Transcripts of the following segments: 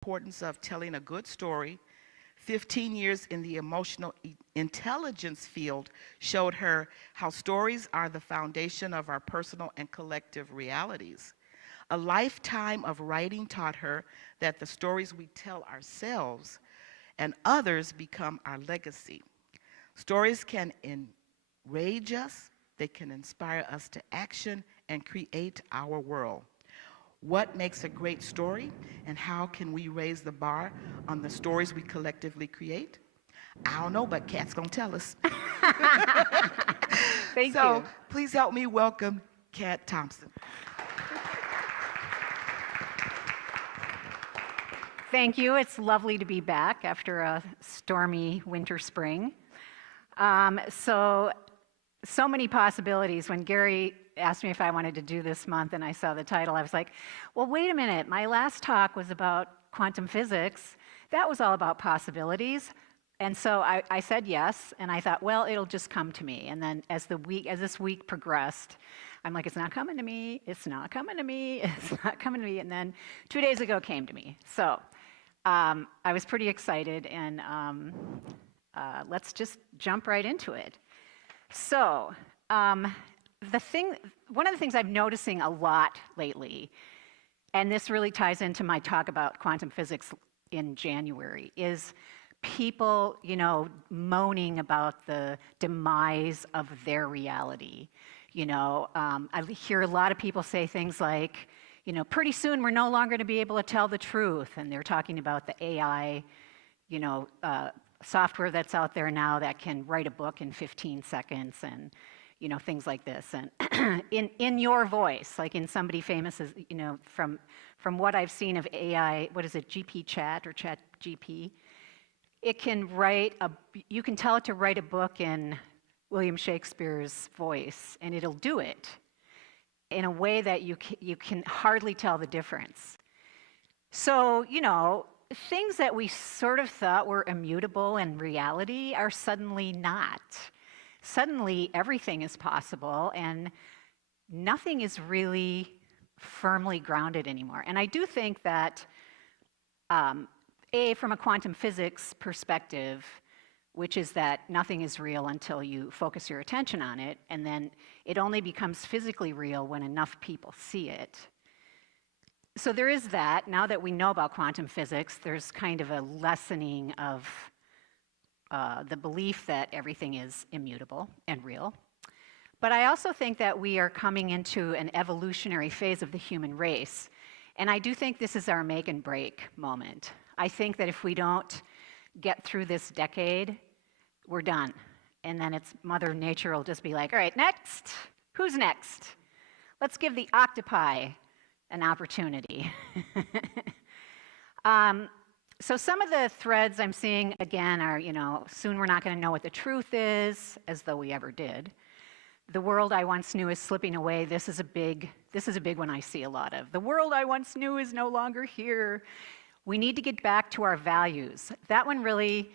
importance of telling a good story. 15 years in the emotional intelligence field showed her how stories are the foundation of our personal and collective realities. A lifetime of writing taught her that the stories we tell ourselves and others become our legacy. Stories can enrage us, they can inspire us to action and create our world. What makes a great story, and how can we raise the bar on the stories we collectively create? I don't know, but Kat's gonna tell us. Thank So you. please help me welcome Kat Thompson. Thank you. It's lovely to be back after a stormy winter spring. So many possibilities. When Gary asked me if I wanted to do this month and I saw the title, I was like, well, wait a minute. My last talk was about quantum physics. That was all about possibilities. And so I said yes, and I thought, well, it'll just come to me. And then as this week progressed, I'm like, it's not coming to me, it's not coming to me, it's not coming to me. And then 2 days ago it came to me. So I was pretty excited, and let's just jump right into it. So one of the things I'm noticing a lot lately, and this really ties into my talk about quantum physics in January, is people, moaning about the demise of their reality. I hear a lot of people say things like, pretty soon we're no longer going to be able to tell the truth, and they're talking about the AI, software that's out there now that can write a book in 15 seconds and, things like this. And in your voice, like in somebody famous, from what I've seen of AI, what is it, GP Chat or Chat GP? You can tell it to write a book in William Shakespeare's voice, and it'll do it in a way that you can hardly tell the difference. So, things that we sort of thought were immutable in reality are suddenly not. Suddenly, everything is possible, and nothing is really firmly grounded anymore. And I do think that, from a quantum physics perspective, which is that nothing is real until you focus your attention on it, and then it only becomes physically real when enough people see it. So there is that. Now that we know about quantum physics, there's kind of a lessening of the belief that everything is immutable and real. But I also think that we are coming into an evolutionary phase of the human race. And I do think this is our make and break moment. I think that if we don't get through this decade, we're done. And then Mother Nature will just be like, all right, next. Who's next? Let's give the octopi an opportunity. So some of the threads I'm seeing, again, are, soon we're not going to know what the truth is, as though we ever did. The world I once knew is slipping away. This is a big one I see a lot of. The world I once knew is no longer here. We need to get back to our values. That one really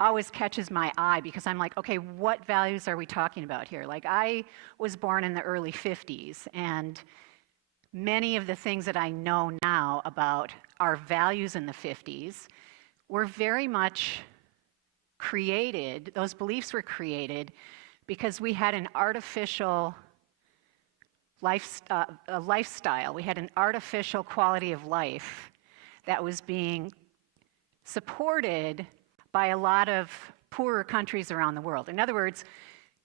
always catches my eye, because I'm like, okay, what values are we talking about here? Like, I was born in the early 50s, and many of the things that I know now about our values in the 50s were very much created, those beliefs were created because we had an artificial lifestyle. We had an artificial quality of life that was being supported by a lot of poorer countries around the world. In other words,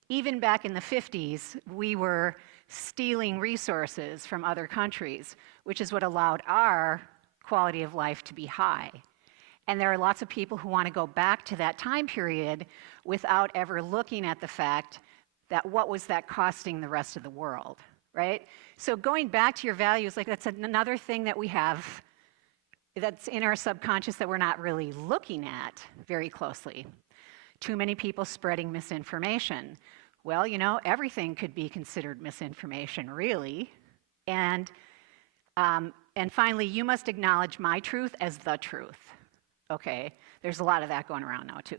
even back in the 50s, we were stealing resources from other countries, which is what allowed our quality of life to be high. And there are lots of people who want to go back to that time period without ever looking at the fact that what was that costing the rest of the world, right? So going back to your values, like, that's another thing that we have that's in our subconscious that we're not really looking at very closely. Too many people spreading misinformation. Well, everything could be considered misinformation, really. And finally, you must acknowledge my truth as the truth. Okay, there's a lot of that going around now too.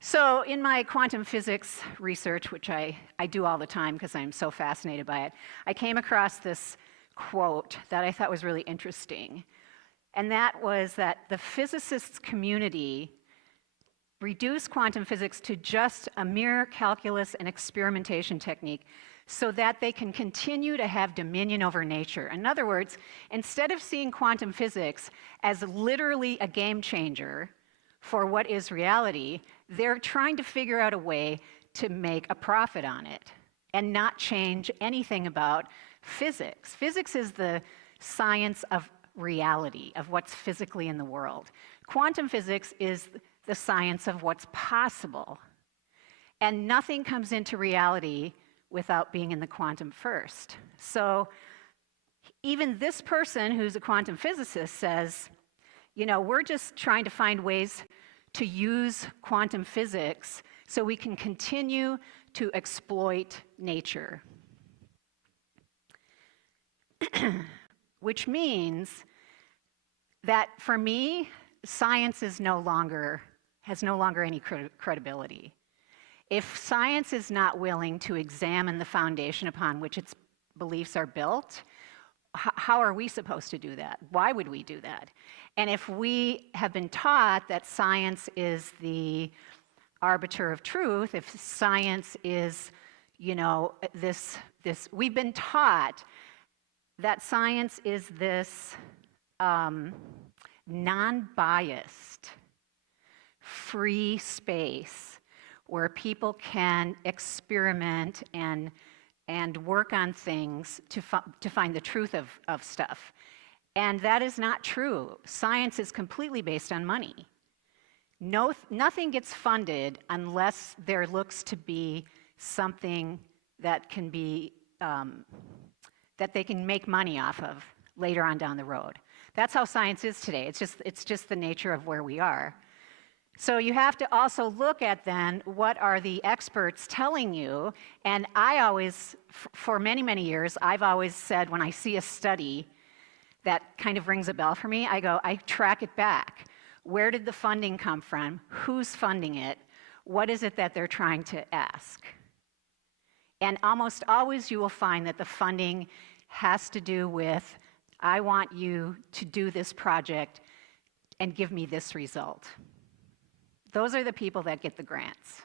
So in my quantum physics research, which I do all the time because I'm so fascinated by it, I came across this quote that I thought was really interesting. and that was that the physicists community reduced quantum physics to just a mere calculus and experimentation technique so that they can continue to have dominion over nature. In other words, instead of seeing quantum physics as literally a game changer for what is reality, they're trying to figure out a way to make a profit on it and not change anything about physics. Physics is the science of reality, of what's physically in the world. Quantum physics is the science of what's possible. And nothing comes into reality without being in the quantum first. So even this person who's a quantum physicist says, you know, we're just trying to find ways to use quantum physics so we can continue to exploit nature. Which means that for me, science has no longer any credibility. If science is not willing to examine the foundation upon which its beliefs are built, how are we supposed to do that? Why would we do that? And if we have been taught that science is the arbiter of truth, if science is, you know, we've been taught that science is this non-biased, free space where people can experiment and work on things to find the truth of stuff. And that is not true. Science is completely based on money. Nothing gets funded unless there looks to be something that can be that they can make money off of later on down the road. That's how science is today. It's just the nature of where we are. So you have to also look at then what are the experts telling you. And I always, for many, many years, I've always said when I see a study that kind of rings a bell for me, I track it back. Where did the funding come from? Who's funding it? What is it that they're trying to ask? And almost always you will find that the funding has to do with, I want you to do this project and give me this result. Those are the people that get the grants.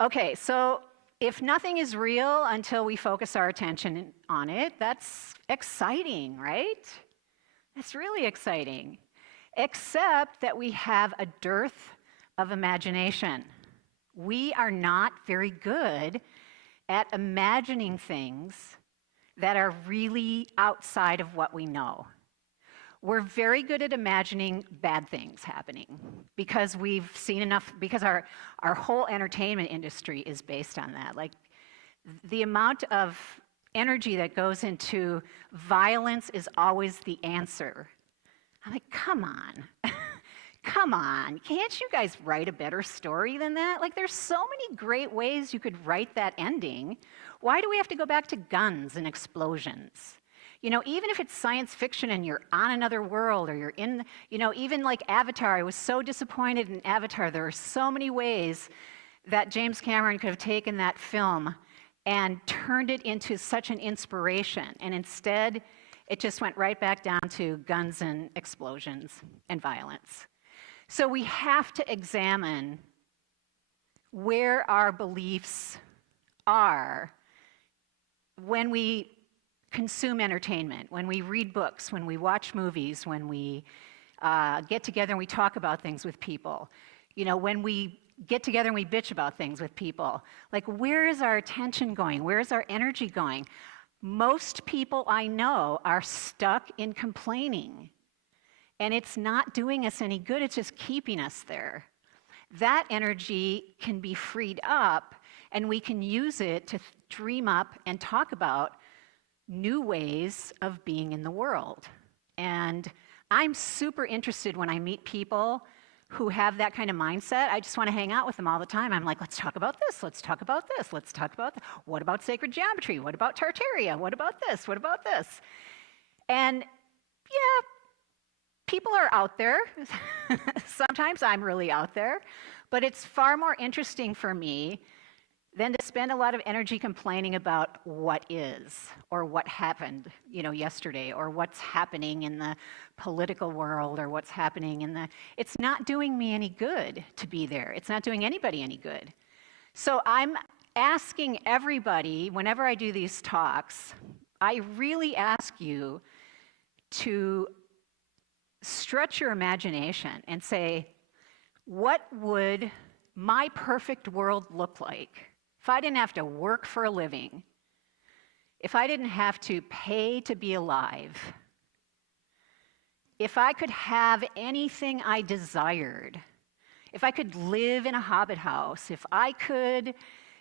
Okay, so if nothing is real until we focus our attention on it, that's exciting, right? That's really exciting. Except that we have a dearth of imagination. We are not very good at imagining things that are really outside of what we know. We're very good at imagining bad things happening because we've seen enough, because our whole entertainment industry is based on that. Like the amount of energy that goes into violence is always the answer. I'm like, come on. Come on, can't you guys write a better story than that? Like, there's so many great ways you could write that ending. Why do we have to go back to guns and explosions? You know, even if it's science fiction and you're on another world or you're in, you know, even like Avatar, I was so disappointed in Avatar. There are so many ways that James Cameron could have taken that film and turned it into such an inspiration. And instead, it just went right back down to guns and explosions and violence. So we have to examine where our beliefs are when we consume entertainment, when we read books, when we watch movies, when we get together and we talk about things with people. You know, when we get together and we bitch about things with people. Like, where is our attention going? Where is our energy going? Most people I know are stuck in complaining. And it's not doing us any good, it's just keeping us there. That energy can be freed up, and we can use it to dream up and talk about new ways of being in the world. And I'm super interested when I meet people who have that kind of mindset. I just want to hang out with them all the time. I'm like, let's talk about this, let's talk about this, let's talk about that. What about sacred geometry? What about Tartaria? What about this? What about this? And yeah, people are out there. Sometimes I'm really out there, but it's far more interesting for me than to spend a lot of energy complaining about what is or what happened, yesterday, or what's happening in the political world, or what's happening in the. It's not doing me any good to be there. It's not doing anybody any good. So I'm asking everybody, whenever I do these talks, I really ask you to stretch your imagination and say, what would my perfect world look like if I didn't have to work for a living, if I didn't have to pay to be alive, if I could have anything I desired, if I could live in a hobbit house, if I could,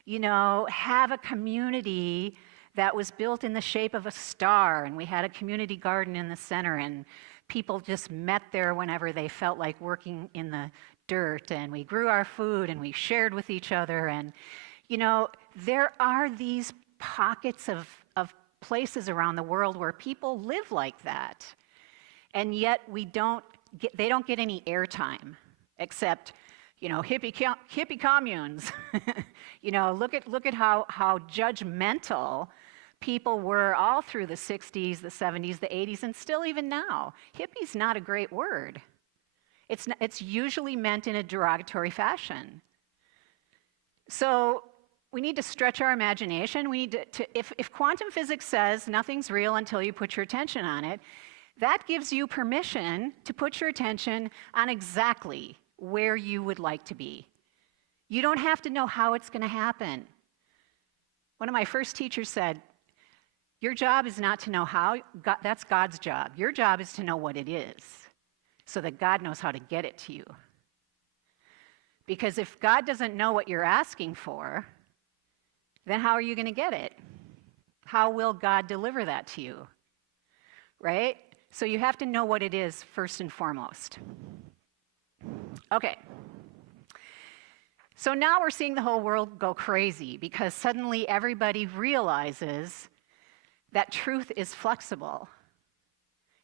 have a community that was built in the shape of a star, and we had a community garden in the center, and people just met there whenever they felt like working in the dirt, and we grew our food, and we shared with each other, and there are these pockets of places around the world where people live like that, and yet they don't get any airtime, except hippie communes. Look at how judgmental people were all through the 60s, the 70s, the 80s, and still even now. Hippie's not a great word. It's usually meant in a derogatory fashion. So we need to stretch our imagination. We need if quantum physics says nothing's real until you put your attention on it, that gives you permission to put your attention on exactly where you would like to be. You don't have to know how it's going to happen. One of my first teachers said, your job is not to know how, that's God's job. Your job is to know what it is, so that God knows how to get it to you. Because if God doesn't know what you're asking for, then how are you going to get it? How will God deliver that to you? Right? So you have to know what it is first and foremost. Okay. So now we're seeing the whole world go crazy because suddenly everybody realizes that truth is flexible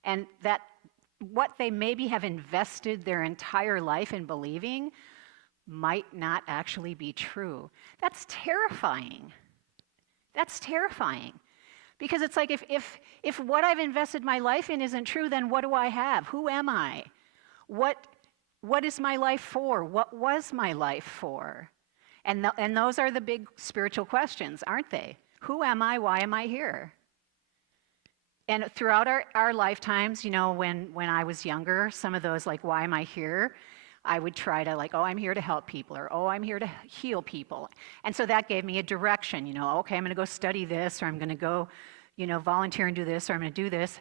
and that what they maybe have invested their entire life in believing might not actually be true. That's terrifying. That's terrifying. Because it's like if what I've invested my life in isn't true, then what do I have? Who am I? What is my life for? What was my life for? And those are the big spiritual questions, aren't they? Who am I? Why am I here? And throughout our lifetimes, when I was younger, some of those, like, why am I here? I would try to, like, oh, I'm here to help people, or oh, I'm here to heal people. And so that gave me a direction, okay, I'm going to go study this, or I'm going to go, volunteer and do this, or I'm going to do this.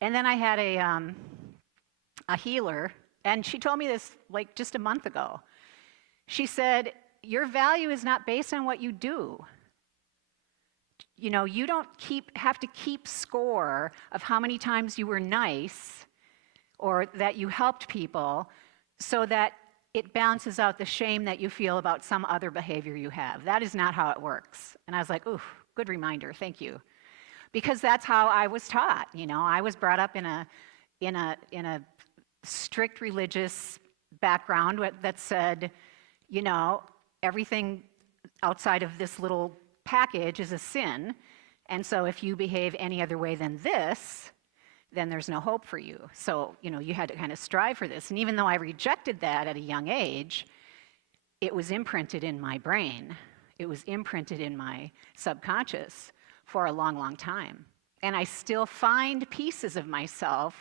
And then I had a healer, and she told me this, like, just a month ago. She said, your value is not based on what you do. You don't have to keep score of how many times you were nice or that you helped people so that it balances out the shame that you feel about some other behavior you have. That is not how it works. And I was like, ooh, good reminder, thank you. Because that's how I was taught. I was brought up in a strict religious background that said, everything outside of this little package is a sin, and so if you behave any other way than this, then there's no hope for you. So, you had to kind of strive for this. And even though I rejected that at a young age, it was imprinted in my brain. It was imprinted in my subconscious for a long, long time. And I still find pieces of myself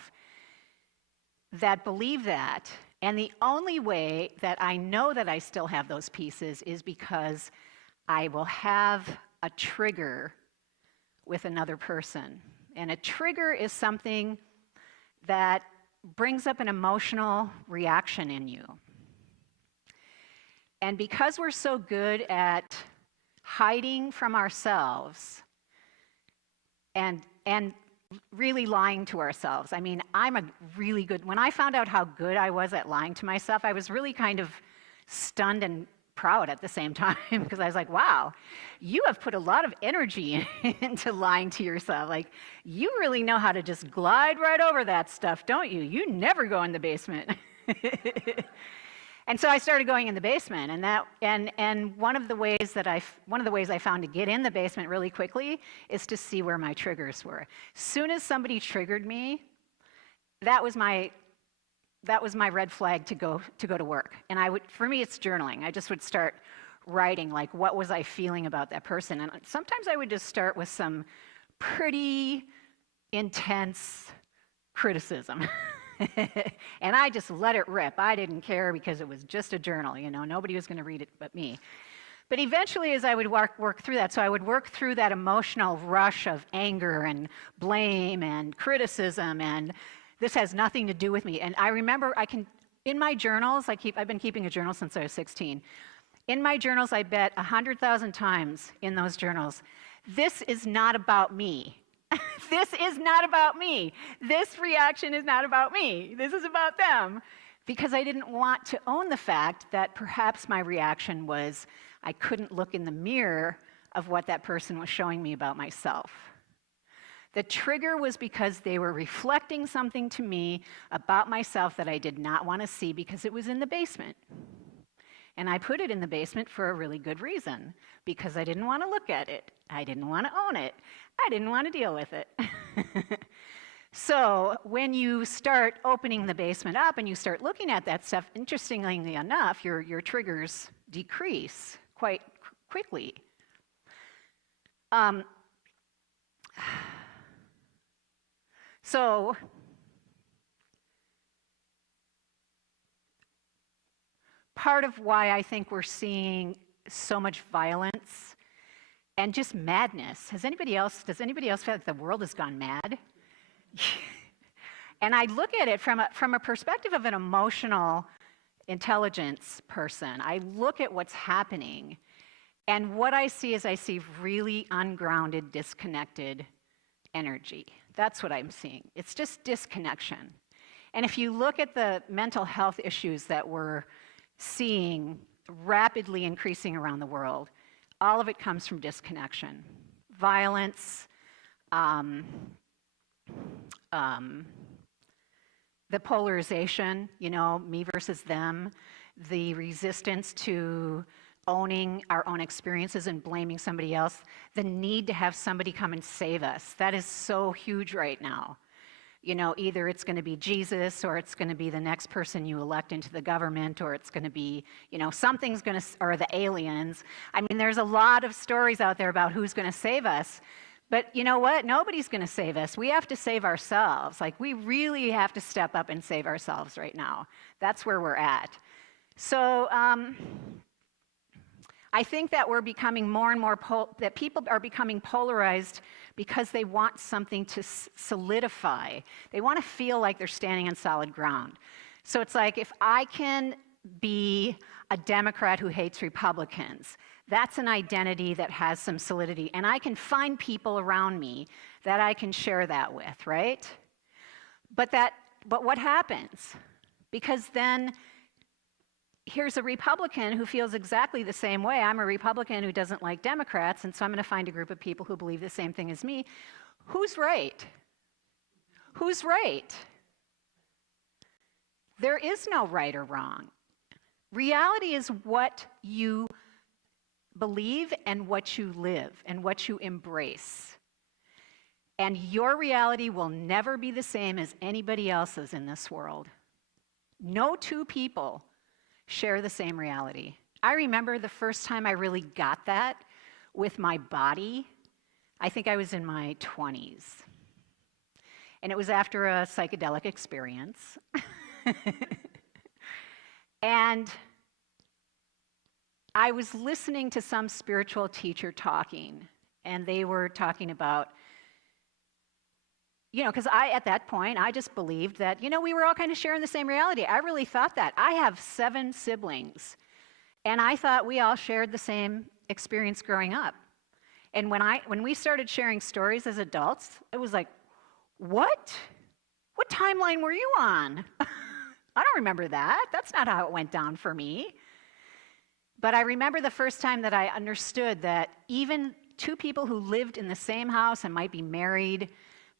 that believe that. And the only way that I know that I still have those pieces is because I will have a trigger with another person. And a trigger is something that brings up an emotional reaction in you. And because we're so good at hiding from ourselves and really lying to ourselves. When I found out how good I was at lying to myself, I was really kind of stunned and proud at the same time because I was like, wow, you have put a lot of energy into lying to yourself. Like, you really know how to just glide right over that stuff, don't you? You never go in the basement. And so I started going in the basement, and one of the ways I found to get in the basement really quickly is to see where my triggers were. Soon as somebody triggered me, that was my red flag to go to work. And for me, it's journaling. I just would start writing, like, what was I feeling about that person? And sometimes I would just start with some pretty intense criticism. And I just let it rip. I didn't care because it was just a journal, nobody was going to read it but me. But eventually, as I would work through that, so I would work through that emotional rush of anger and blame and criticism, and this has nothing to do with me. And I remember in my journals, I've been keeping a journal since I was 16. In my journals, I bet 100,000 times in those journals, this is not about me. This is not about me. This reaction is not about me. This is about them. Because I didn't want to own the fact that perhaps my reaction was I couldn't look in the mirror of what that person was showing me about myself. The trigger was because they were reflecting something to me about myself that I did not want to see because it was in the basement. And I put it in the basement for a really good reason, because I didn't want to look at it. I didn't want to own it. I didn't want to deal with it. So when you start opening the basement up and you start looking at that stuff, interestingly enough, your triggers decrease quite quickly. So part of why I think we're seeing so much violence and just madness. Does anybody else feel like the world has gone mad? And I look at it from a perspective of an emotional intelligence person. I look at what's happening, and what I see is really ungrounded, disconnected energy. That's what I'm seeing. It's just disconnection. And if you look at the mental health issues that we're seeing rapidly increasing around the world, all of it comes from disconnection. Violence, the polarization, me versus them, the resistance to owning our own experiences and blaming somebody else, the need to have somebody come and save us. That is so huge right now. Either it's going to be Jesus, or it's going to be the next person you elect into the government, or it's going to be, something's going to, or the aliens. I mean, there's a lot of stories out there about who's going to save us. But you know what? Nobody's going to save us. We have to save ourselves. We really have to step up and save ourselves right now. That's where we're at. So I think that we're becoming more and more, that people are becoming polarized because they want something to solidify. They want to feel like they're standing on solid ground. So it's like, if I can be a Democrat who hates Republicans, that's an identity that has some solidity, and I can find people around me that I can share that with, right? But what happens? Because then here's a Republican who feels exactly the same way. I'm a Republican who doesn't like Democrats, and so I'm going to find a group of people who believe the same thing as me. Who's right? Who's right? There is no right or wrong. Reality is what you believe and what you live and what you embrace. And your reality will never be the same as anybody else's in this world. No two people share the same reality. I remember the first time I really got that with my body. I think I was in my 20s. And it was after a psychedelic experience. And I was listening to some spiritual teacher talking, and they were talking about, because at that point, I just believed that, we were all kind of sharing the same reality. I really thought that. I have 7 siblings, and I thought we all shared the same experience growing up. And when we started sharing stories as adults, it was like, what? What timeline were you on? I don't remember that. That's not how it went down for me. But I remember the first time that I understood that even 2 people who lived in the same house and might be married,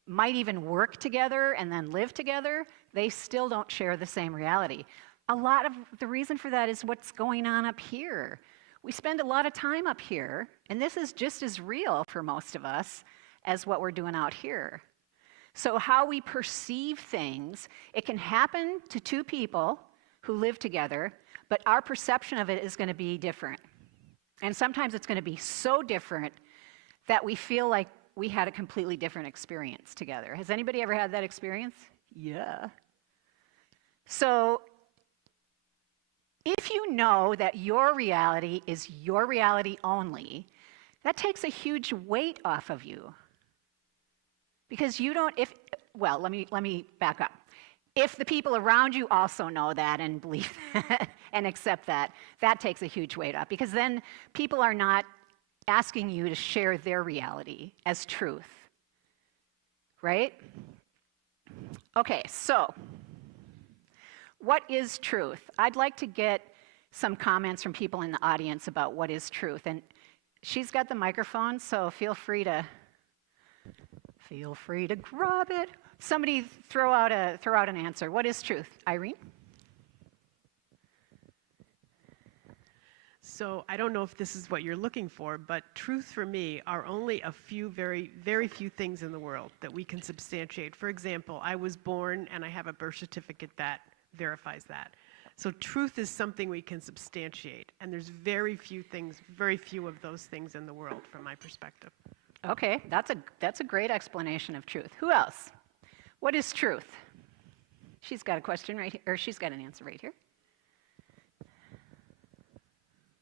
might even work together and then live together, they still don't share the same reality. a lot of the reason for that is what's going on up here. We spend a lot of time up here, and this is just as real for most of us as what we're doing out here. So how we perceive things, it can happen to two people who live together, but our perception of it is going to be different. And sometimes it's going to be so different that we feel like we had a completely different experience together. Has anybody ever had that experience? Yeah. So if you know that your reality is your reality only, that takes a huge weight off of you. Because you don't, well, let me back up. If the people around you also know that and believe that and accept that, that takes a huge weight off. Because then people are not asking you to share their reality as truth. Right? Okay, so what is truth? I'd like to get some comments from people in the audience about what is truth. And she's got the microphone, so feel free to grab it. Somebody throw out an answer. What is truth? Irene? So I don't know if this is what you're looking for, but truth for me are only a few, very, very few things in the world that we can substantiate. For example, I was born and I have a birth certificate that verifies that. So truth is something we can substantiate, and there's very few of those things in the world from my perspective. Okay, that's a great explanation of truth. Who else? What is truth? She's got a question right here, or she's got an answer right here.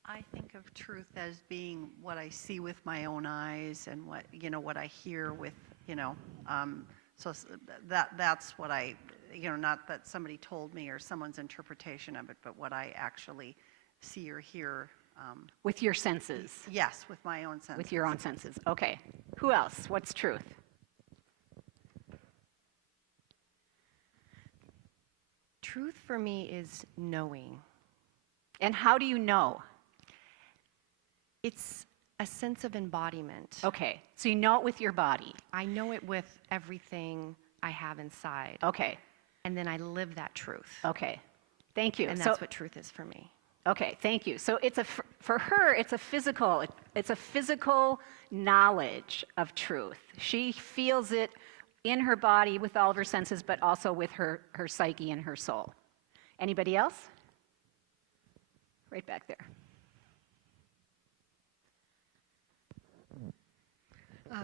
I think of truth as being what I see with my own eyes and what I hear with, so that's what I, not that somebody told me or someone's interpretation of it, but what I actually see or hear. With your senses? Yes, with my own senses. With your own senses, okay. Who else? What's truth? Truth for me is knowing. And how do you know? It's a sense of embodiment. Okay, so you know it with your body. I know it with everything I have inside. Okay. And then I live that truth. Okay, thank you. And So, that's what truth is for me. okay, thank you. So for her, it's a physical knowledge of truth. She feels it in her body with all of her senses, but also with her psyche and her soul. Anybody else? Right back there.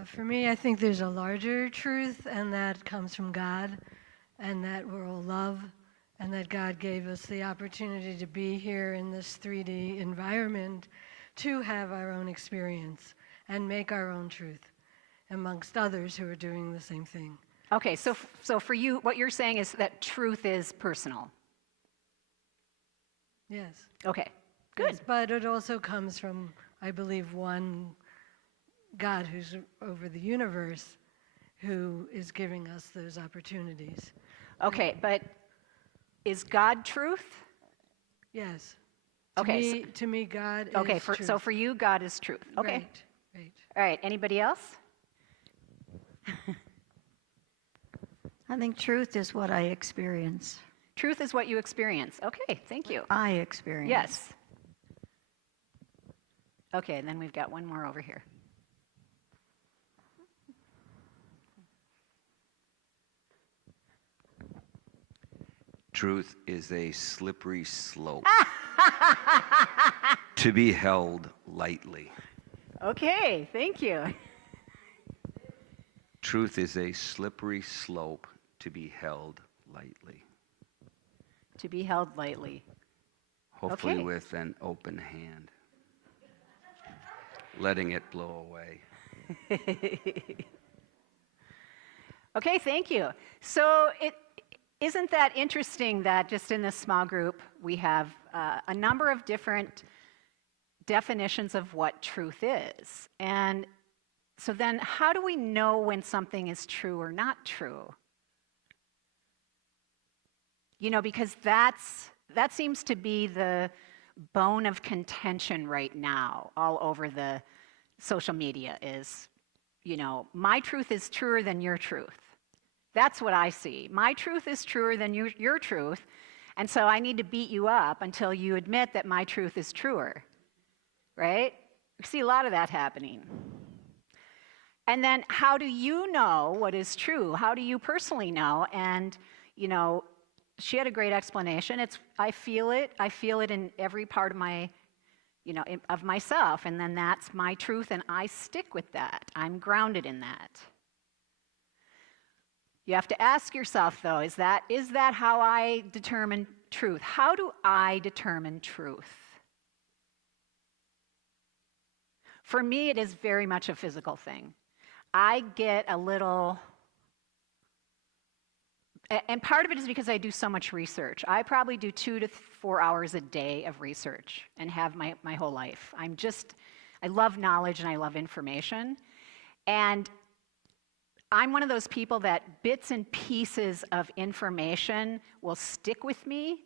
For me, I think there's a larger truth, and that comes from God, and that we're all love, and that God gave us the opportunity to be here in this 3D environment to have our own experience and make our own truth, amongst others who are doing the same thing. Okay, so for you, what you're saying is that truth is personal. Yes. Okay, good. Yes, but it also comes from, I believe, one God who's over the universe who is giving us those opportunities. Okay, but is God truth? Yes. Okay. To me, God Okay, is truth. so for you, God is truth. Okay. Right. All right, anybody else? I think truth is what I experience. Truth is what you experience. Okay, thank you. I experience. Yes. Okay, and then we've got one more over here. Truth is a slippery slope to be held lightly. Okay, thank you. Truth is a slippery slope to be held lightly. To be held lightly. Hopefully Okay. with an open hand. Letting it blow away. Okay, thank you. So isn't that interesting that just in this small group we have a number of different definitions of what truth is? And so then how do we know when something is true or not true? Because that seems to be the bone of contention right now all over the social media is, my truth is truer than your truth. That's what I see. My truth is truer than your truth. And so I need to beat you up until you admit that my truth is truer, right? We see a lot of that happening. And then how do you know what is true? How do you personally know? And, you know, she had a great explanation. I feel it in every part of my, you know, of myself. And then that's my truth, and I stick with that. I'm grounded in that. You have to ask yourself, though, is that how I determine truth? How do I determine truth? For me, it is very much a physical thing. I get a little, and part of it is because I do so much research. I probably do 2 to 4 hours a day of research and have my whole life. I love knowledge and I love information. And I'm one of those people that bits and pieces of information will stick with me,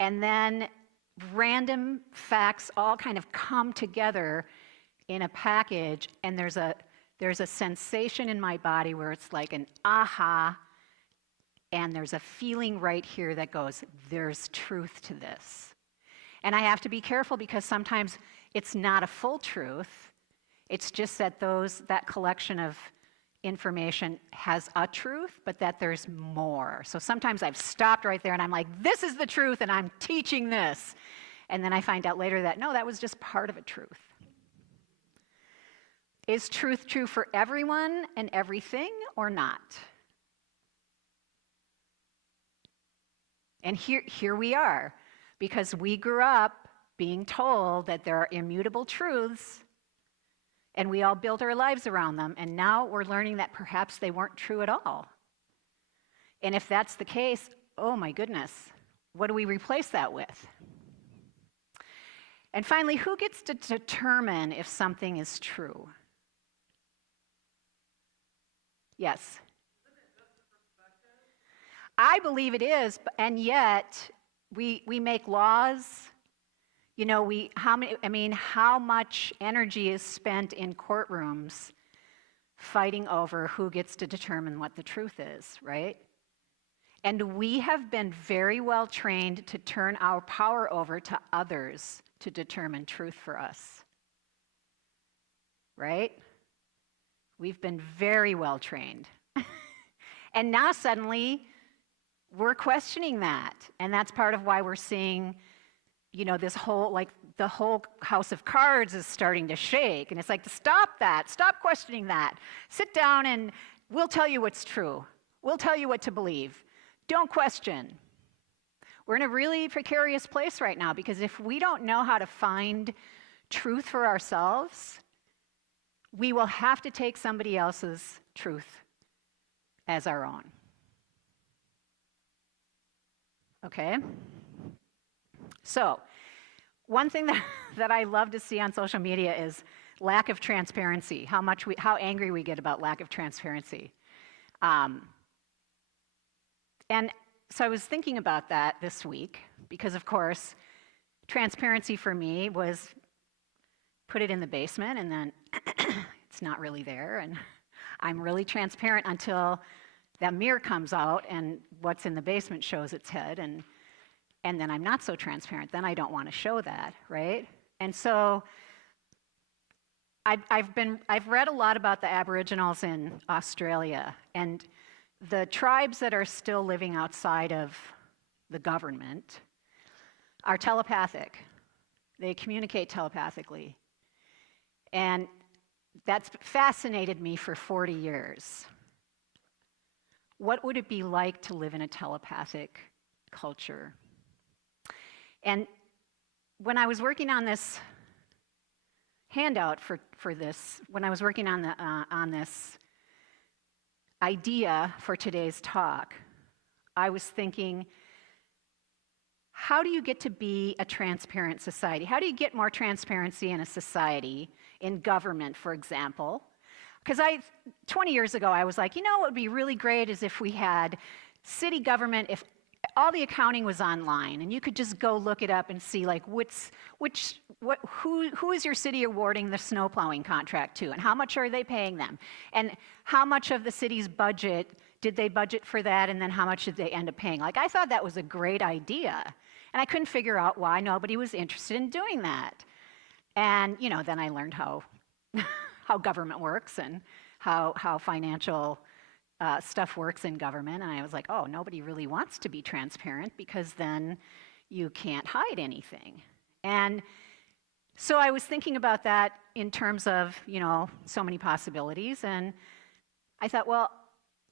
and then random facts all kind of come together in a package, and there's a sensation in my body where it's like an aha, and there's a feeling right here that goes, there's truth to this. And I have to be careful because sometimes it's not a full truth. It's just that that collection of information has a truth, but that there's more. So sometimes I've stopped right there and I'm like, this is the truth and I'm teaching this. And then I find out later that, no, that was just part of a truth. Is truth true for everyone and everything or not? And here we are, because we grew up being told that there are immutable truths, and we all built our lives around them, and now we're learning that perhaps they weren't true at all. And if that's the case, oh my goodness, what do we replace that with? And finally, who gets to determine if something is true? Yes? I believe it is, and yet we make laws. You know, how much energy is spent in courtrooms fighting over who gets to determine what the truth is, right? And we have been very well trained to turn our power over to others to determine truth for us, right? We've been very well trained. And now suddenly we're questioning that. And that's part of why we're seeing, you know, this whole, like, the whole house of cards is starting to shake. And it's like, stop that. Stop questioning that. Sit down and we'll tell you what's true. We'll tell you what to believe. Don't question. We're in a really precarious place right now, because if we don't know how to find truth for ourselves, we will have to take somebody else's truth as our own. Okay? So, one thing that I love to see on social media is lack of transparency, how angry we get about lack of transparency. And so I was thinking about that this week, because of course, transparency for me was put it in the basement and then it's not really there, and I'm really transparent until that mirror comes out and what's in the basement shows its head, and then I'm not so transparent. Then I don't want to show that, right? And so I've read a lot about the Aboriginals in Australia, and the tribes that are still living outside of the government are telepathic. They communicate telepathically. And that's fascinated me for 40 years. What would it be like to live in a telepathic culture? And when I was working on this handout for this, when I was working on this idea for today's talk, I was thinking, how do you get to be a transparent society? How do you get more transparency in a society, in government, for example? Because 20 years ago, I was like, you know what would be really great is if we had city government, if all the accounting was online, and you could just go look it up and see, like, who is your city awarding the snow plowing contract to, and how much are they paying them, and how much of the city's budget did they budget for that, and then how much did they end up paying? Like, I thought that was a great idea, and I couldn't figure out why nobody was interested in doing that. And, you know, then I learned how, how government works and how financial stuff works in government, and I was like, oh, nobody really wants to be transparent because then you can't hide anything. And so I was thinking about that in terms of, you know, so many possibilities, and I thought, well,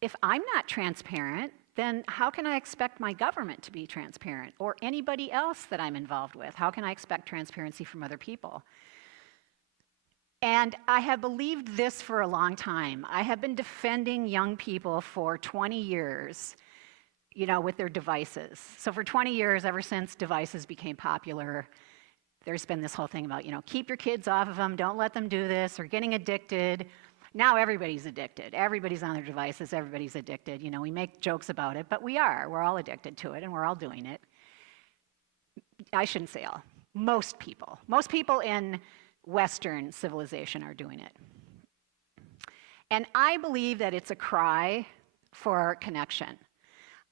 if I'm not transparent, then how can I expect my government to be transparent, or anybody else that I'm involved with? How can I expect transparency from other people? And I have believed this for a long time. I have been defending young people for 20 years, you know, with their devices. So for 20 years, ever since devices became popular, there's been this whole thing about, you know, keep your kids off of them, don't let them do this, or getting addicted. Now everybody's addicted. Everybody's on their devices, everybody's addicted. You know, we make jokes about it, but we are. We're all addicted to it, and we're all doing it. I shouldn't say all. Most people. Most people in Western civilization are doing it. And I believe that it's a cry for connection.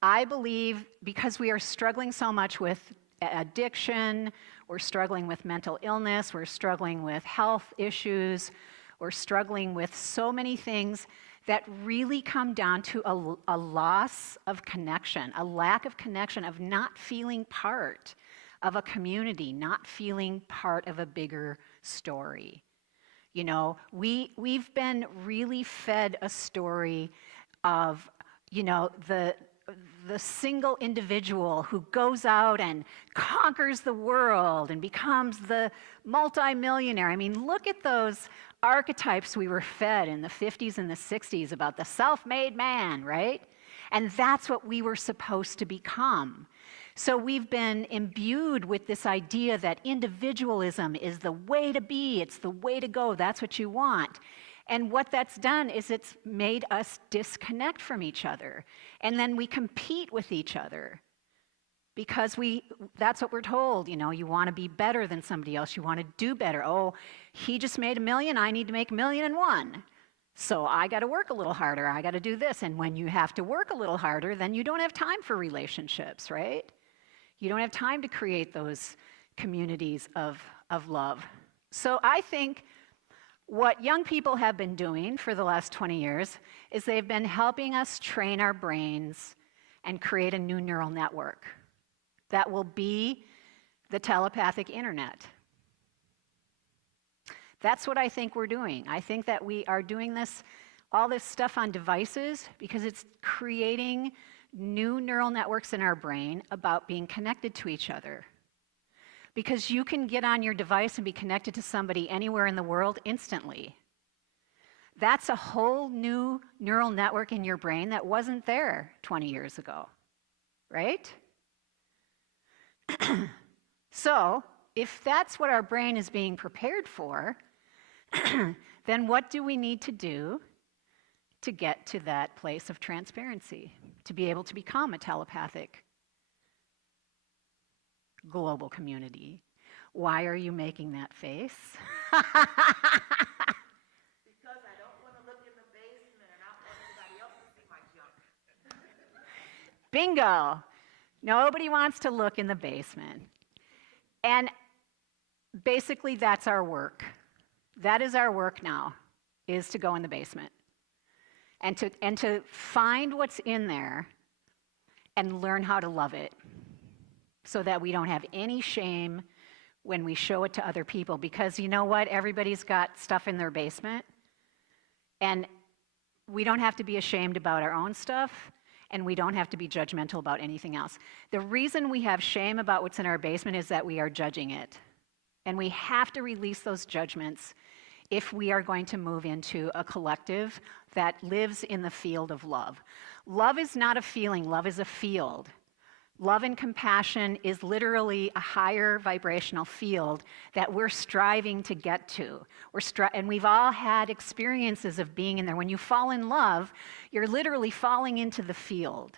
I believe because we are struggling so much with addiction, we're struggling with mental illness, we're struggling with health issues, we're struggling with so many things that really come down to a loss of connection, a lack of connection, of not feeling part of a community, not feeling part of a bigger story. You know, we've been really fed a story of, you know, the single individual who goes out and conquers the world and becomes the multimillionaire. I mean, look at those archetypes we were fed in the 50s and the 60s about the self-made man, right? And that's what we were supposed to become. So we've been imbued with this idea that individualism is the way to be, it's the way to go, that's what you want. And what that's done is it's made us disconnect from each other. And then we compete with each other because that's what we're told, you know, you want to be better than somebody else, you want to do better. Oh, he just made $1 million, I need to make $1,000,001. So I got to work a little harder, I got to do this. And when you have to work a little harder, then you don't have time for relationships, right? You don't have time to create those communities of love. So I think what young people have been doing for the last 20 years is they've been helping us train our brains and create a new neural network that will be the telepathic internet. That's what I think we're doing. I think that we are doing all this stuff on devices because it's creating new neural networks in our brain about being connected to each other. Because you can get on your device and be connected to somebody anywhere in the world instantly. That's a whole new neural network in your brain that wasn't there 20 years ago, right? So, if that's what our brain is being prepared for, then what do we need to do to get to that place of transparency, to be able to become a telepathic global community? Why are you making that face? Because I don't want to look in the basement and I don't want anybody else to see my junk. Bingo! Nobody wants to look in the basement. And basically that's our work. That is our work now, is to go in the basement. And to find what's in there and learn how to love it so that we don't have any shame when we show it to other people. Because you know what? Everybody's got stuff in their basement. And we don't have to be ashamed about our own stuff, and we don't have to be judgmental about anything else. The reason we have shame about what's in our basement is that we are judging it. And we have to release those judgments if we are going to move into a collective that lives in the field of love. Love is not a feeling, love is a field. Love and compassion is literally a higher vibrational field that we're striving to get to. And we've all had experiences of being in there. When you fall in love, you're literally falling into the field.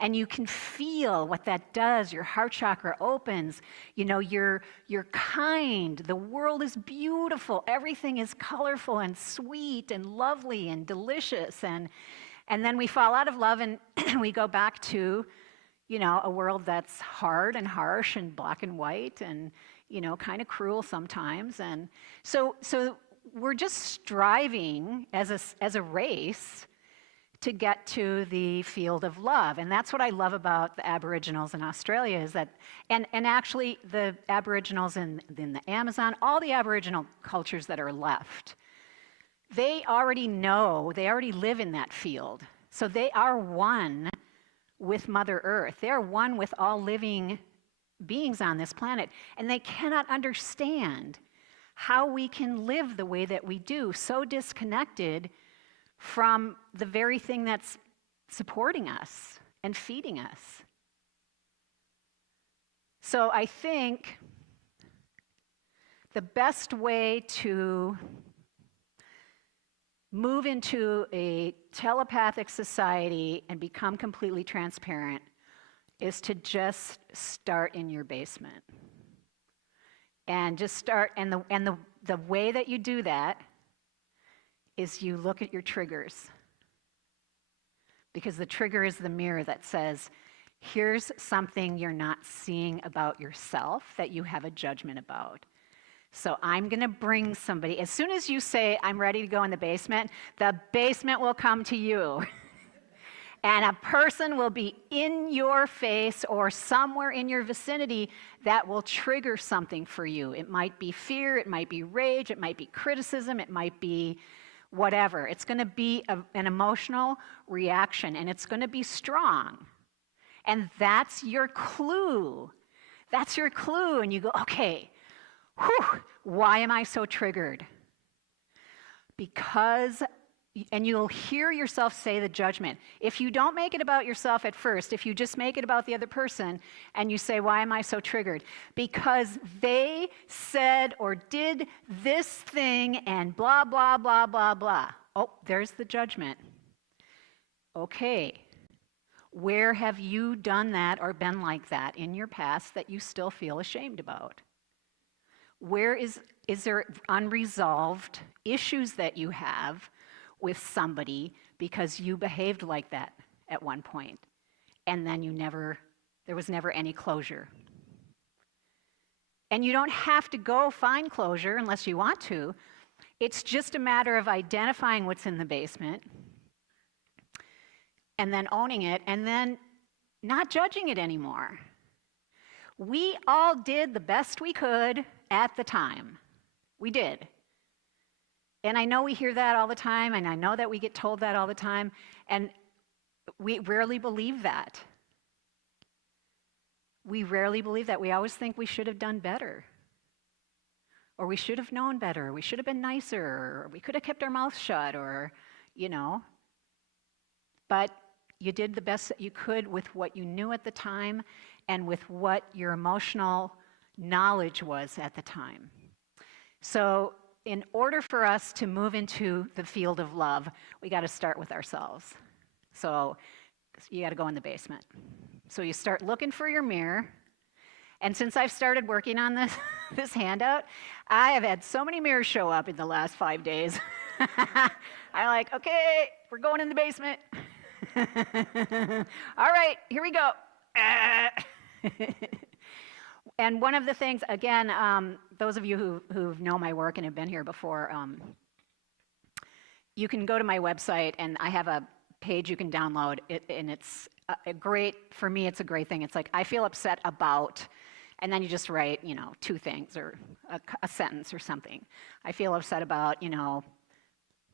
And you can feel what that does. Your heart chakra opens. You know, you're kind. The world is beautiful. Everything is colorful and sweet and lovely and delicious. And then we fall out of love and we go back to, a world that's hard and harsh and black and white and, kind of cruel sometimes. And so we're just striving as a race to get to the field of love. And that's what I love about the Aboriginals in Australia is that, and actually the Aboriginals in the Amazon, all the Aboriginal cultures that are left, they already know, they already live in that field. So they are one with Mother Earth. They are one with all living beings on this planet. And they cannot understand how we can live the way that we do, so disconnected from the very thing that's supporting us and feeding us. So I think the best way to move into a telepathic society and become completely transparent is to just start in your basement. And just start, and the way that you do that is you look at your triggers. Because the trigger is the mirror that says, here's something you're not seeing about yourself that you have a judgment about. So I'm going to bring somebody. As soon as you say, I'm ready to go in the basement will come to you. And a person will be in your face or somewhere in your vicinity that will trigger something for you. It might be fear, it might be rage, it might be criticism, it might be whatever. It's going to be an emotional reaction, and it's going to be strong. And that's your clue. That's your clue. And you go, okay, why am I so triggered? Because, and you'll hear yourself say the judgment. If you don't make it about yourself at first, if you just make it about the other person, and you say, why am I so triggered? Because they said or did this thing and blah, blah, blah, blah, blah. Oh, there's the judgment. Okay. Where have you done that or been like that in your past that you still feel ashamed about? Where is there unresolved issues that you have with somebody because you behaved like that at one point, and then there was never any closure? And you don't have to go find closure unless you want to. It's just a matter of identifying what's in the basement and then owning it and then not judging it anymore. We all did the best we could at the time. We did. And I know we hear that all the time, and I know that we get told that all the time, and we rarely believe that. We rarely believe that. We always think we should have done better, or we should have known better, or we should have been nicer, or we could have kept our mouth shut, or, But you did the best that you could with what you knew at the time and with what your emotional knowledge was at the time. So in order for us to move into the field of love, we got to start with ourselves. So you got to go in the basement. So you start looking for your mirror. And since I've started working on this handout, I have had so many mirrors show up in the last 5 days. I'm like, okay, we're going in the basement. All right, here we go. And one of the things, again, those of you who know my work and have been here before, you can go to my website, and I have a page you can download, and it's for me, it's a great thing. It's like, I feel upset about, and then you just write, 2 things or a sentence or something. I feel upset about,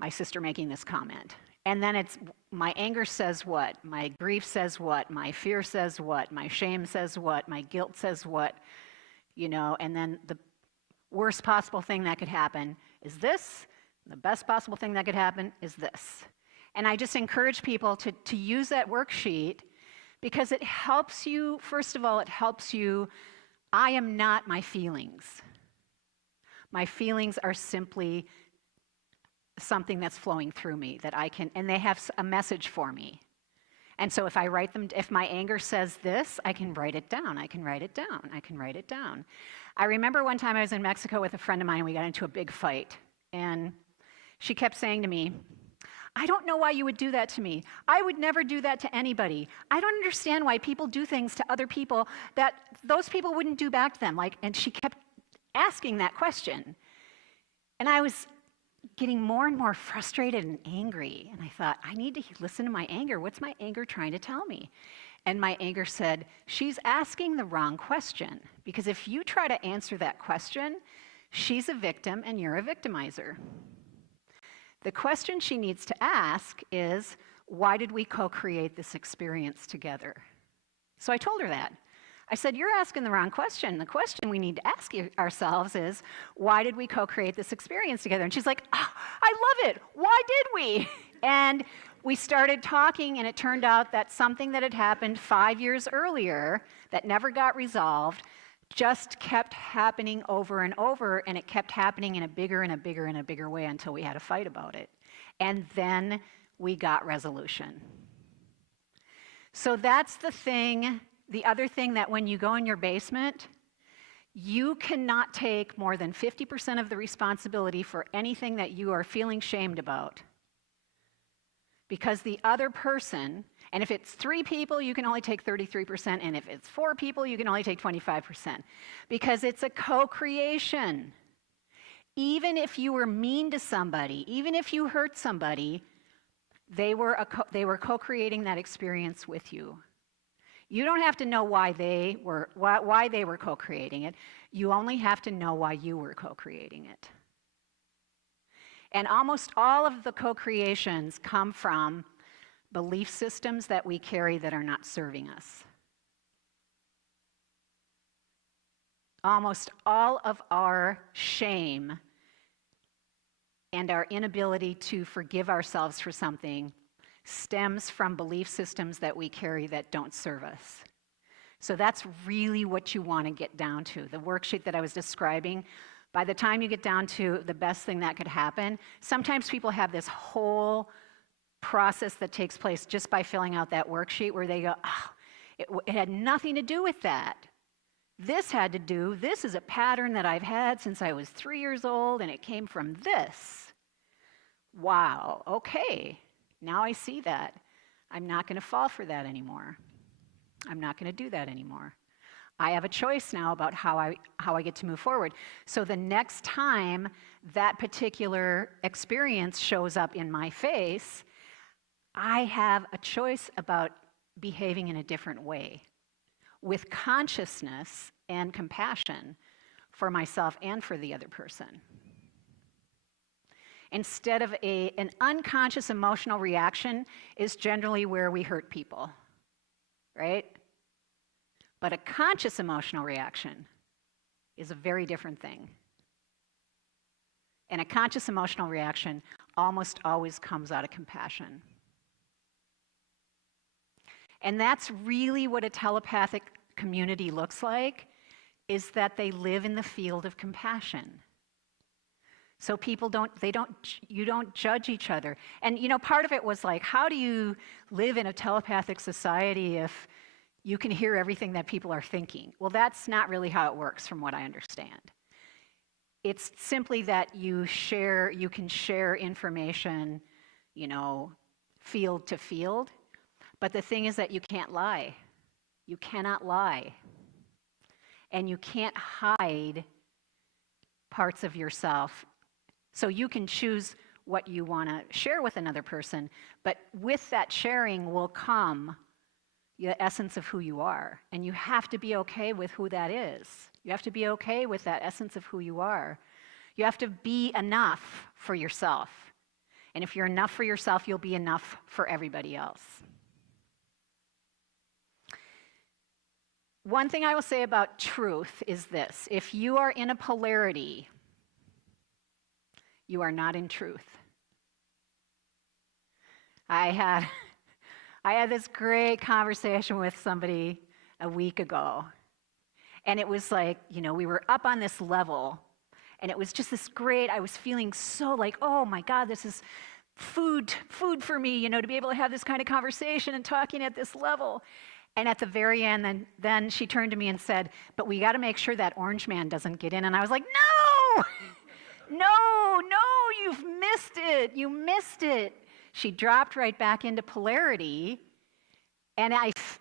my sister making this comment. And then it's, my anger says what? My grief says what? My fear says what? My shame says what? My guilt says what? And then the worst possible thing that could happen is this. The best possible thing that could happen is this. And I just encourage people to use that worksheet because it helps you, first of all, I am not my feelings. My feelings are simply something that's flowing through me that I can, and they have a message for me. And so if I write them, if my anger says this, I can write it down. I can write it down. I remember one time I was in Mexico with a friend of mine, and we got into a big fight. And she kept saying to me, I don't know why you would do that to me. I would never do that to anybody. I don't understand why people do things to other people that those people wouldn't do back to them. And she kept asking that question. And I was getting more and more frustrated and angry. And I thought, I need to listen to my anger. What's my anger trying to tell me? And my anger said, she's asking the wrong question. Because if you try to answer that question, she's a victim and you're a victimizer. The question she needs to ask is, why did we co-create this experience together? So I told her that. I said, you're asking the wrong question. The question we need to ask ourselves is, why did we co-create this experience together? And she's like, oh, I love it. Why did we? And we started talking, and it turned out that something that had happened 5 years earlier that never got resolved just kept happening over and over, and it kept happening in a bigger and a bigger and a bigger way until we had a fight about it. And then we got resolution. So that's the thing. The other thing, that when you go in your basement, you cannot take more than 50% of the responsibility for anything that you are feeling shamed about. Because the other person, and if it's 3 people, you can only take 33%, and if it's 4 people, you can only take 25%. Because it's a co-creation. Even if you were mean to somebody, even if you hurt somebody, they were co-creating that experience with you. You don't have to know why they were co-creating it. You only have to know why you were co-creating it. And almost all of the co-creations come from belief systems that we carry that are not serving us. Almost all of our shame and our inability to forgive ourselves for something stems from belief systems that we carry that don't serve us. So that's really what you want to get down to. The worksheet that I was describing, by the time you get down to the best thing that could happen, sometimes people have this whole process that takes place just by filling out that worksheet where they go, oh, it had nothing to do with that. This is a pattern that I've had since I was 3 years old, and it came from this. Wow, okay, now I see that. I'm not going to fall for that anymore. I'm not going to do that anymore. I have a choice now about how I get to move forward. So the next time that particular experience shows up in my face, I have a choice about behaving in a different way with consciousness and compassion for myself and for the other person. Instead of an unconscious emotional reaction is generally where we hurt people, right? But a conscious emotional reaction is a very different thing. And a conscious emotional reaction almost always comes out of compassion. And that's really what a telepathic community looks like, is that they live in the field of compassion. So people you don't judge each other. And part of it was like, how do you live in a telepathic society if you can hear everything that people are thinking? Well, that's not really how it works from what I understand. It's simply that you can share information, field to field. But the thing is that you can't lie. You cannot lie. And you can't hide parts of yourself. So you can choose what you want to share with another person, but with that sharing will come the essence of who you are. And you have to be okay with who that is. You have to be okay with that essence of who you are. You have to be enough for yourself. And if you're enough for yourself, you'll be enough for everybody else. One thing I will say about truth is this: if you are in a polarity, you are not in truth. I had this great conversation with somebody a week ago, and it was like, we were up on this level, and it was just this great, I was feeling so like, oh my God, this is food for me, to be able to have this kind of conversation and talking at this level. And at the very end, then she turned to me and said, but we got to make sure that orange man doesn't get in. And I was like, no, you've missed it. You missed it. she dropped right back into polarity, and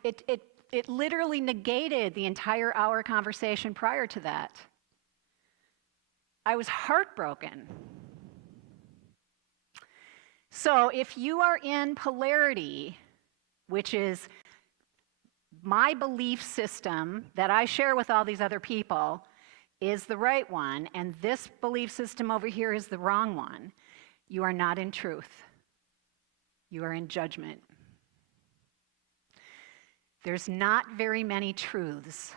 it literally negated the entire hour conversation prior to that. I was heartbroken. So if you are in polarity, which is my belief system that I share with all these other people is the right one, and this belief system over here is the wrong one, you are not in truth. You are in judgment. There's not very many truths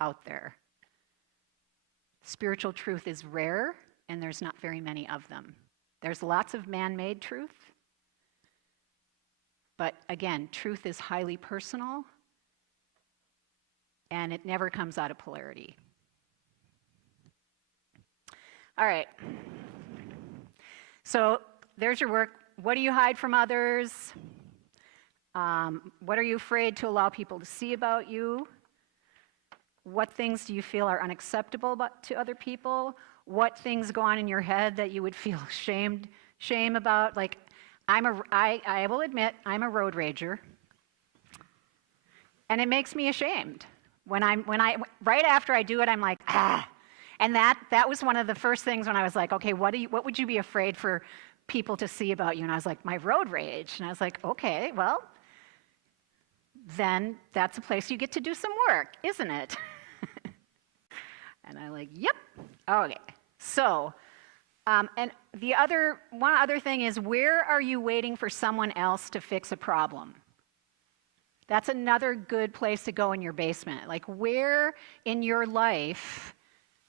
out there. Spiritual truth is rare, and there's not very many of them. There's lots of man-made truth, but again, truth is highly personal, and it never comes out of polarity. All right. So there's your work. What do you hide from others? What are you afraid to allow people to see about you? What things do you feel are unacceptable to other people? What things go on in your head that you would feel shame about? Like, I will admit, I'm a road rager, and it makes me ashamed. Right after I do it, I'm like, ah. And that was one of the first things when I was like, okay, what would you be afraid for people to see about you? And I was like, my road rage. And I was like, okay, well, then that's a place you get to do some work, isn't it? And I'm like, yep. Okay. So, and one other thing is, where are you waiting for someone else to fix a problem? That's another good place to go in your basement. Like, where in your life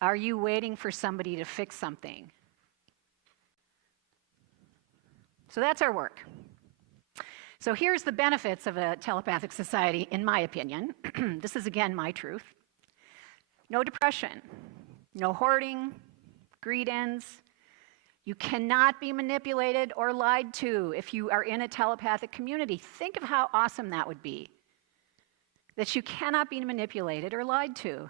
are you waiting for somebody to fix something? So that's our work. So here's the benefits of a telepathic society, in my opinion. This is, again, my truth. No depression, no hoarding, greed ends. You cannot be manipulated or lied to if you are in a telepathic community. Think of how awesome that would be, that you cannot be manipulated or lied to.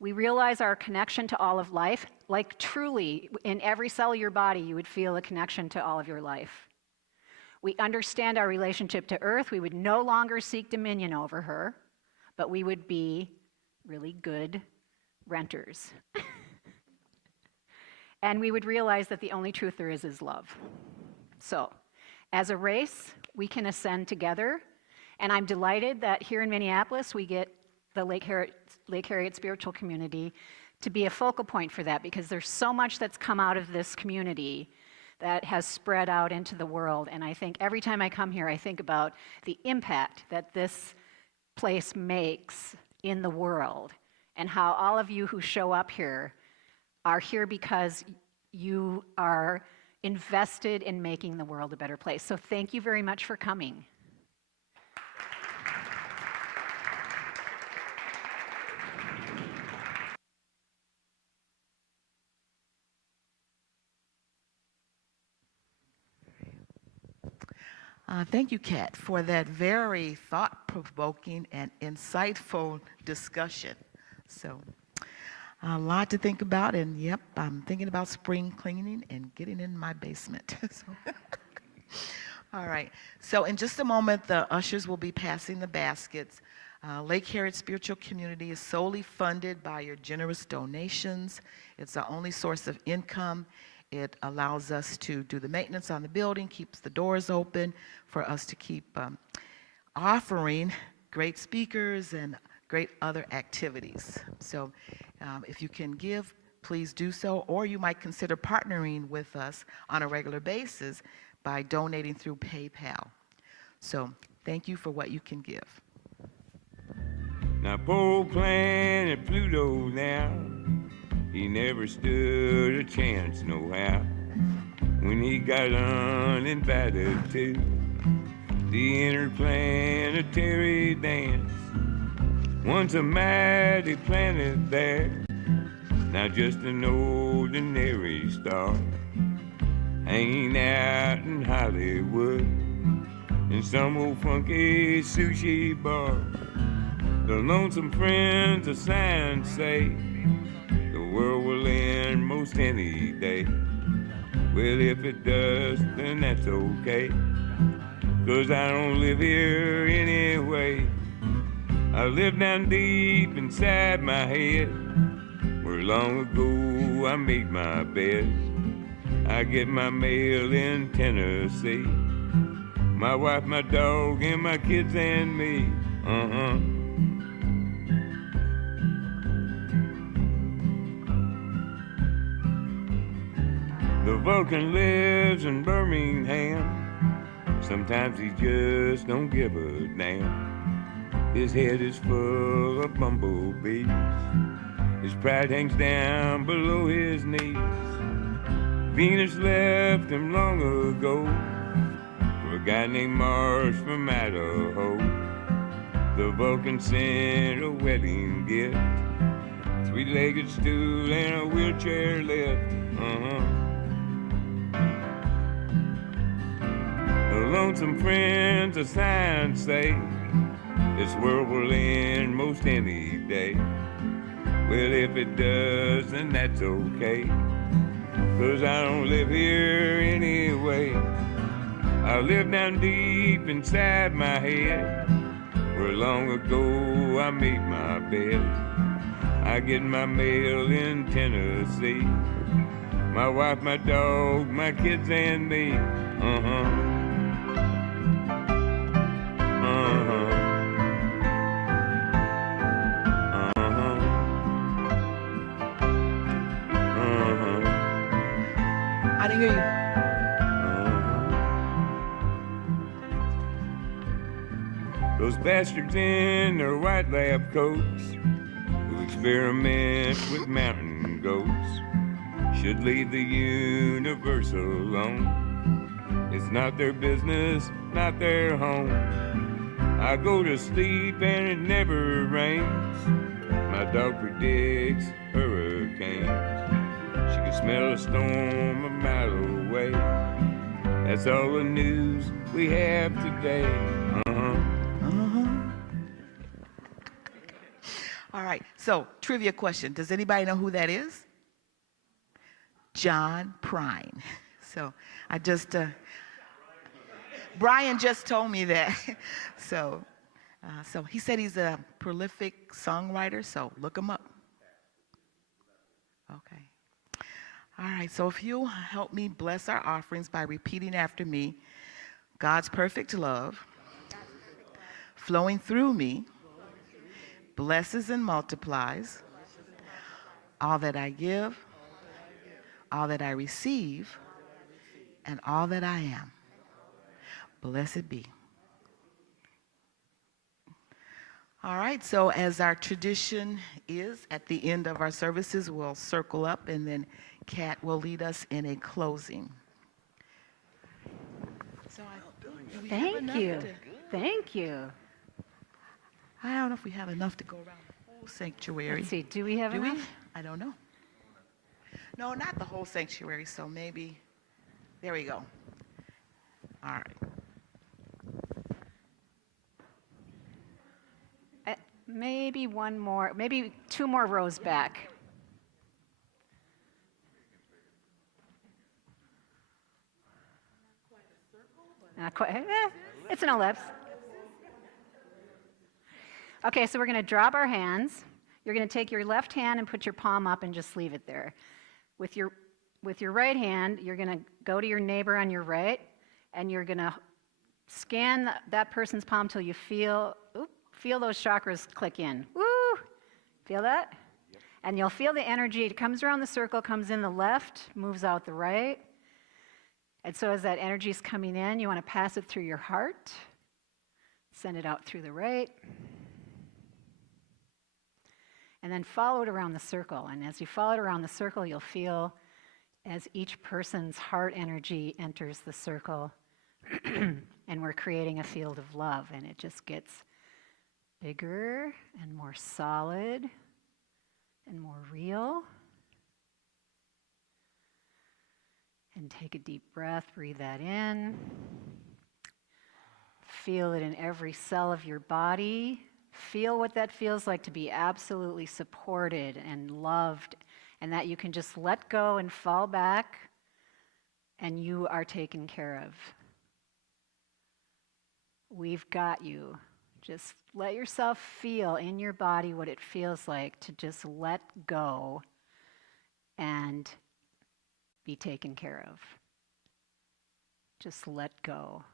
We realize our connection to all of life, like truly, in every cell of your body, you would feel a connection to all of your life. We understand our relationship to Earth. We would no longer seek dominion over her, but we would be really good renters. And we would realize that the only truth there is love. So, as a race, we can ascend together, and I'm delighted that here in Minneapolis, we get the Lake Harriet Spiritual Community to be a focal point for that, because there's so much that's come out of this community that has spread out into the world. And I think every time I come here, I think about the impact that this place makes in the world, and how all of you who show up here are here because you are invested in making the world a better place. So thank you very much for coming. Thank you, Kat, for that very thought-provoking and insightful discussion. So, a lot to think about, and yep, I'm thinking about spring cleaning and getting in my basement. All right, so in just a moment, the ushers will be passing the baskets. Lake Harriet Spiritual Community is solely funded by your generous donations. It's our only source of income. It allows us to do the maintenance on the building, keeps the doors open for us to keep offering great speakers and great other activities. So if you can give, please do so, or you might consider partnering with us on a regular basis by donating through PayPal. So thank you for what you can give. Now, poor planet Pluto now, he never stood a chance nohow when he got uninvited to the interplanetary dance. Once a mighty planet there, now just an ordinary star, hanging out in Hollywood in some old funky sushi bar. The lonesome friends of science say the world will end most any day, Well, if it does, then that's okay. 'Cause I don't live here anyway. I live down deep inside my head, where long ago I made my bed. I get my mail in Tennessee. My wife, my dog, and my kids and me. The Vulcan lives in Birmingham. Sometimes he just don't give a damn. His head is full of bumblebees. His pride hangs down below his knees. Venus left him long ago for a guy named Marsh from Idaho. The Vulcan sent a wedding gift, 3-legged stool and a wheelchair lift. The lonesome friends of science say this world will end most any day. Well, if it does, then that's okay, 'cause I don't live here anyway. I live down deep inside my head, where long ago I made my bed. I get my mail in Tennessee. My wife, my dog, my kids and me. I didn't hear you. Those bastards in their white lab coats who experiment with mountain goats should leave the universe alone. It's not their business, not their home. I go to sleep and it never rains. My dog predicts hurricanes. She can smell a storm a mile away. That's all the news we have today. All right, so trivia question. Does anybody know who that is? John Prine. So I just, Brian just told me that. So he said he's a prolific songwriter, so look him up. Okay. All right, so if you'll help me bless our offerings by repeating after me, God's perfect love flowing through me blesses and multiplies all that I give, all that I receive, and all that I am. Blessed be. All right, so as our tradition is, at the end of our services, we'll circle up and then Kat will lead us in a closing. So do we have Thank enough you. to- Thank you. I don't know if we have enough to go around the whole sanctuary. Let's see, do we have Do we? enough? I don't know. No, not the whole sanctuary, so maybe, there we go. All right. Maybe one more, maybe 2 more rows back. Not quite, it's an ellipse. Okay, so we're going to drop our hands. You're going to take your left hand and put your palm up and just leave it there. With your right hand, you're going to go to your neighbor on your right, and you're going to scan that person's palm till you feel those chakras click in. Woo! Feel that? Yep. And you'll feel the energy. It comes around the circle, comes in the left, moves out the right. And so as that energy is coming in, you want to pass it through your heart, send it out through the right, and then follow it around the circle. And as you follow it around the circle, you'll feel as each person's heart energy enters the circle, and we're creating a field of love, and it just gets bigger and more solid and more real. And take a deep breath, breathe that in. Feel it in every cell of your body. Feel what that feels like to be absolutely supported and loved, and that you can just let go and fall back and you are taken care of. We've got you. Just let yourself feel in your body what it feels like to just let go and be taken care of. Just let go.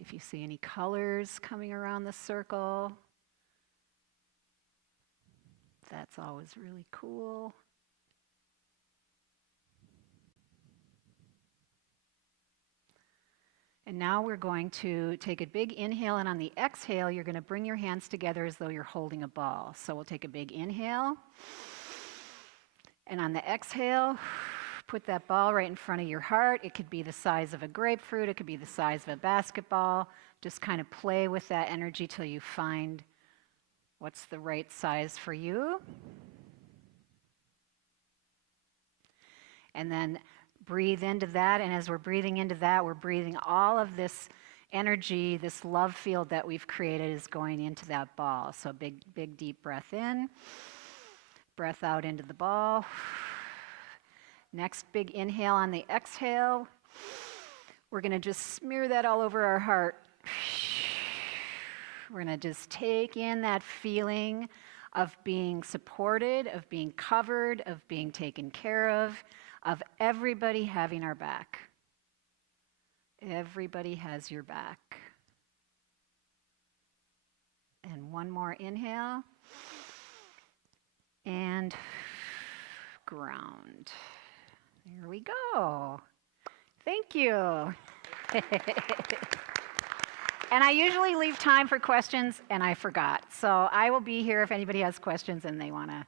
If you see any colors coming around the circle, that's always really cool. And now we're going to take a big inhale, and on the exhale, you're going to bring your hands together as though you're holding a ball. So we'll take a big inhale, and on the exhale, put that ball right in front of your heart. It could be the size of a grapefruit, it could be the size of a basketball. Just kind of play with that energy till you find what's the right size for you. And then breathe into that, and as we're breathing into that, we're breathing all of this energy, this love field that we've created is going into that ball. So big deep breath in, breath out into the ball. Next big inhale on the exhale. We're going to just smear that all over our heart. We're going to just take in that feeling of being supported, of being covered, of being taken care of everybody having our back. Everybody has your back. And one more inhale. And ground. There we go. Thank you. And I usually leave time for questions, and I forgot. So I will be here if anybody has questions and they want to